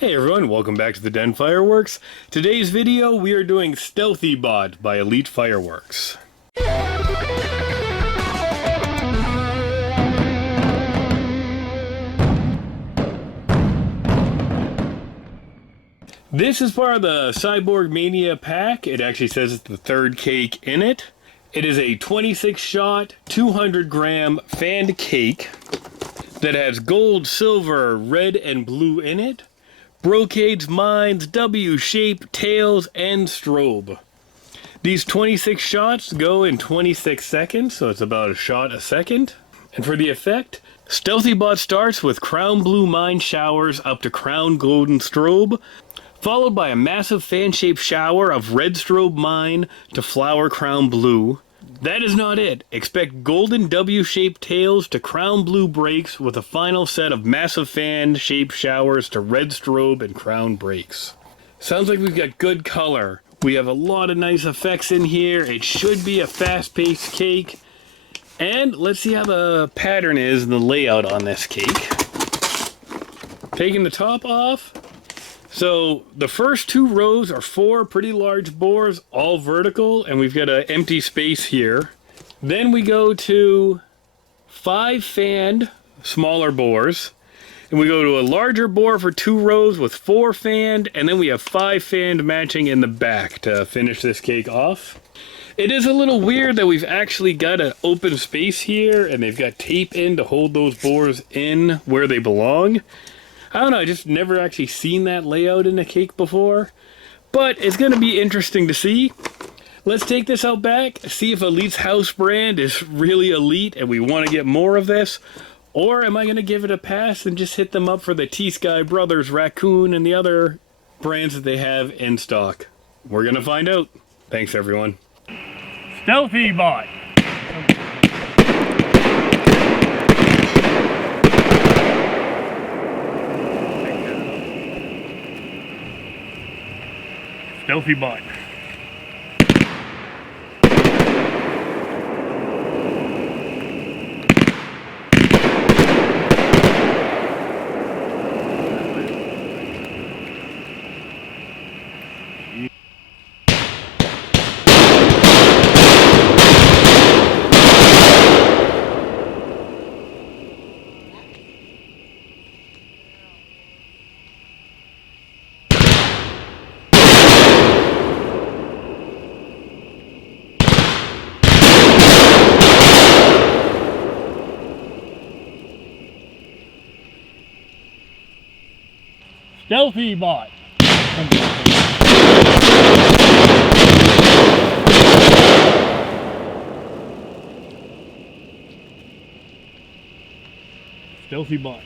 Hey everyone, welcome back to the Den Fireworks. Today's video, we are doing Stealthy Bot by Elite Fireworks. This is part of the Cyborg Mania pack. It actually says it's the third cake in it. It is a 26 shot, 200 gram fanned cake that has gold, silver, red, and blue in it. Brocades, mines, W shape, tails, and strobe. These 26 shots go in 26 seconds, so it's about a shot a second. And for the effect, Stealthy Bot starts with crown blue mine showers up to crown golden strobe, followed by a massive fan-shaped shower of red strobe mine to flower crown blue. That is not it. Expect golden W-shaped tails to crown blue breaks with a final set of massive fan-shaped showers to red strobe and crown breaks. Sounds like we've got good color. We have a lot of nice effects in here. It should be a fast-paced cake. And let's see how the pattern is and the layout on this cake. Taking the top off. So the first two rows are 4 pretty large bores, all vertical, and we've got an empty space here. Then we go to 5 fanned smaller bores, and we go to a larger bore for 2 rows with 4 fanned, and then we have 5 fanned matching in the back to finish this cake off. It is a little weird that we've actually got an open space here, and they've got tape in to hold those bores in where they belong. I don't know, I just never actually seen that layout in a cake before. But it's going to be interesting to see. Let's take this out back, see if Elite's house brand is really elite and we want to get more of this. Or am I going to give it a pass and just hit them up for the T-Sky Brothers Raccoon and the other brands that they have in stock? We're going to find out. Thanks everyone. Stealthy Bot. Stealthy Bot. Stealthy Bot. Stealthy Bot.